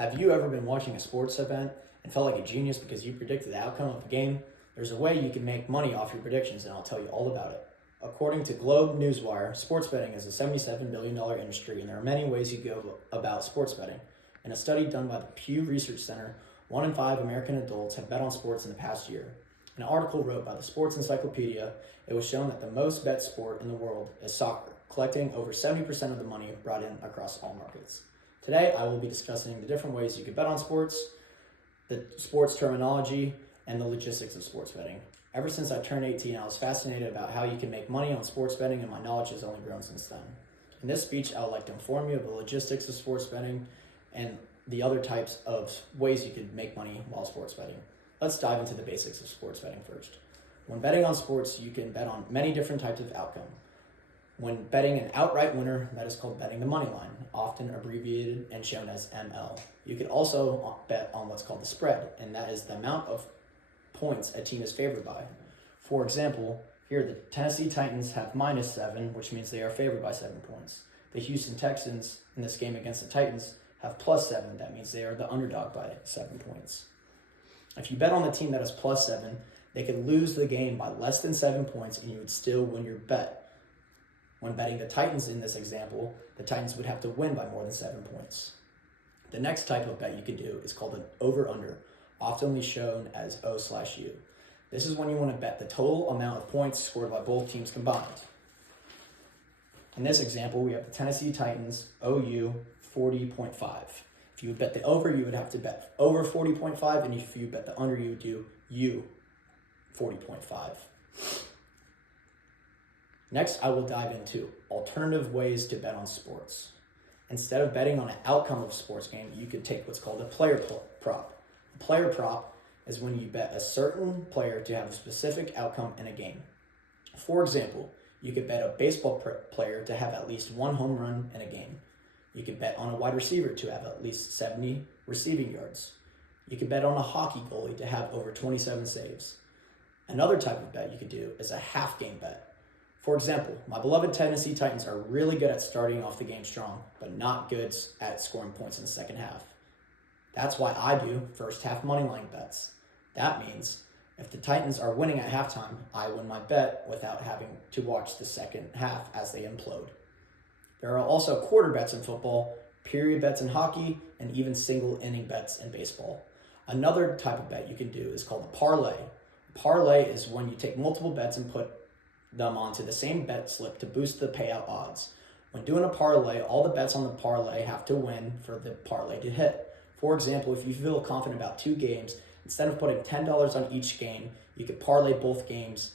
Have you ever been watching a sports event and felt like a genius because you predicted the outcome of the game? There's a way you can make money off your predictions, and I'll tell you all about it. According to Globe Newswire, sports betting is a $77 billion industry, and there are many ways you go about sports betting. In a study done by the Pew Research Center, 1 in 5 American adults have bet on sports in the past year. In an article wrote by the Sports Encyclopedia, it was shown that the most bet sport in the world is soccer, collecting over 70% of the money brought in across all markets. Today, I will be discussing the different ways you can bet on sports, the sports terminology, and the logistics of sports betting. Ever since I turned 18, I was fascinated about how you can make money on sports betting, and my knowledge has only grown since then. In this speech, I would like to inform you of the logistics of sports betting and the other types of ways you can make money while sports betting. Let's dive into the basics of sports betting first. When betting on sports, you can bet on many different types of outcome. When betting an outright winner, that is called betting the money line, often abbreviated and shown as ML. You could also bet on what's called the spread, and that is the amount of points a team is favored by. For example, here the Tennessee Titans have -7, which means they are favored by 7 points. The Houston Texans, in this game against the Titans, have +7. That means they are the underdog by 7 points. If you bet on the team that is +7, they could lose the game by less than 7 points, and you would still win your bet. When betting the Titans in this example, the Titans would have to win by more than 7 points. The next type of bet you can do is called an over-under, often shown as O/U. This is when you want to bet the total amount of points scored by both teams combined. In this example, we have the Tennessee Titans OU 40.5. If you would bet the over, you would have to bet over 40.5, and if you bet the under, you would do U 40.5. Next, I will dive into alternative ways to bet on sports. Instead of betting on an outcome of a sports game, you could take what's called a player prop. A player prop is when you bet a certain player to have a specific outcome in a game. For example, you could bet a baseball player to have at least 1 home run in a game. You could bet on a wide receiver to have at least 70 receiving yards. You could bet on a hockey goalie to have over 27 saves. Another type of bet you could do is a half game bet. For example, my beloved Tennessee Titans are really good at starting off the game strong, but not good at scoring points in the second half. That's why I do first half money line bets. That means if the Titans are winning at halftime, I win my bet without having to watch the second half as they implode. There are also quarter bets in football, period bets in hockey, and even single inning bets in baseball. Another type of bet you can do is called a parlay. A parlay is when you take multiple bets and put them onto the same bet slip to boost the payout odds. When doing a parlay, all the bets on the parlay have to win for the parlay to hit. For example, if you feel confident about 2 games, instead of putting $10 on each game, you could parlay both games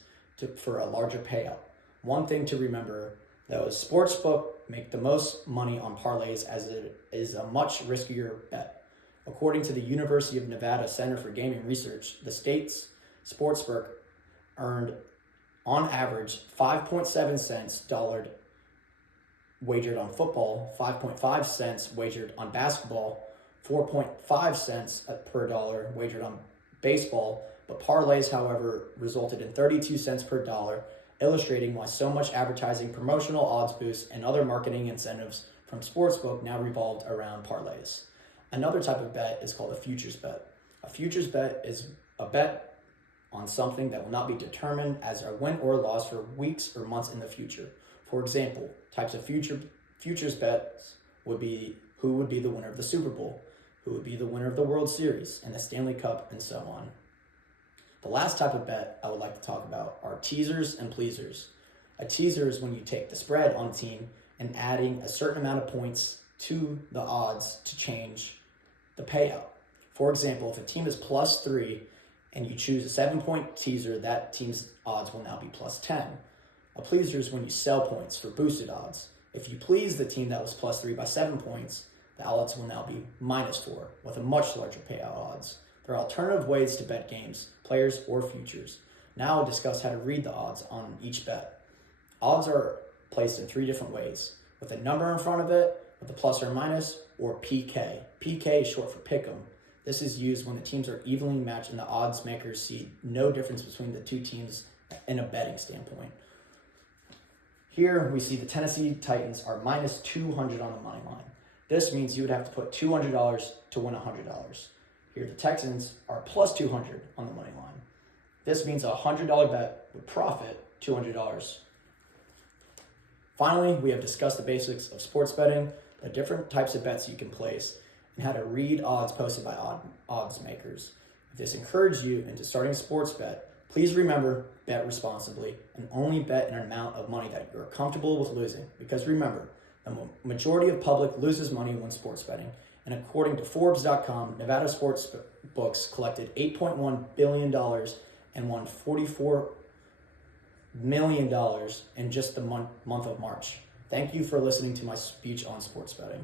for a larger payout. One thing to remember, though, is sportsbook make the most money on parlays as it is a much riskier bet. According to the University of Nevada Center for Gaming Research, the state's sportsbook earned on average 5.7 cents dollared wagered on football, 5.5 cents wagered on basketball, 4.5 cents per dollar wagered on baseball, but parlays, however, resulted in 32 cents per dollar, illustrating why so much advertising, promotional odds boosts, and other marketing incentives from sportsbook now revolved around parlays. Another type of bet is called a futures bet. A futures bet is a bet on something that will not be determined as a win or loss for weeks or months in the future. For example, types of futures bets would be who would be the winner of the Super Bowl, who would be the winner of the World Series and the Stanley Cup, and so on. The last type of bet I would like to talk about are teasers and pleasers. A teaser is when you take the spread on a team and adding a certain amount of points to the odds to change the payout. For example, if a team is +3 and you choose a 7-point teaser, that team's odds will now be +10. A pleaser is when you sell points for boosted odds. If you please the team that was +3 by 7 points, the odds will now be -4 with a much larger payout odds. There are alternative ways to bet games, players, or futures. Now I'll discuss how to read the odds on each bet. Odds are placed in 3 different ways, with a number in front of it, with a plus or minus, or PK. PK is short for pick'em. This is used when the teams are evenly matched and the odds makers see no difference between the 2 teams in a betting standpoint. Here we see the Tennessee Titans are -200 on the money line. This means you would have to put $200 to win $100. Here, the Texans are plus 200 on the money line. This means a $100 bet would profit $200. Finally, we have discussed the basics of sports betting, the different types of bets you can place, and how to read odds posted by odds makers. If this encouraged you into starting a sports bet, please remember, bet responsibly and only bet an amount of money that you're comfortable with losing. Because remember, the majority of public loses money when sports betting. And according to Forbes.com, Nevada sports books collected $8.1 billion and won $44 million in just the month of March. Thank you for listening to my speech on sports betting.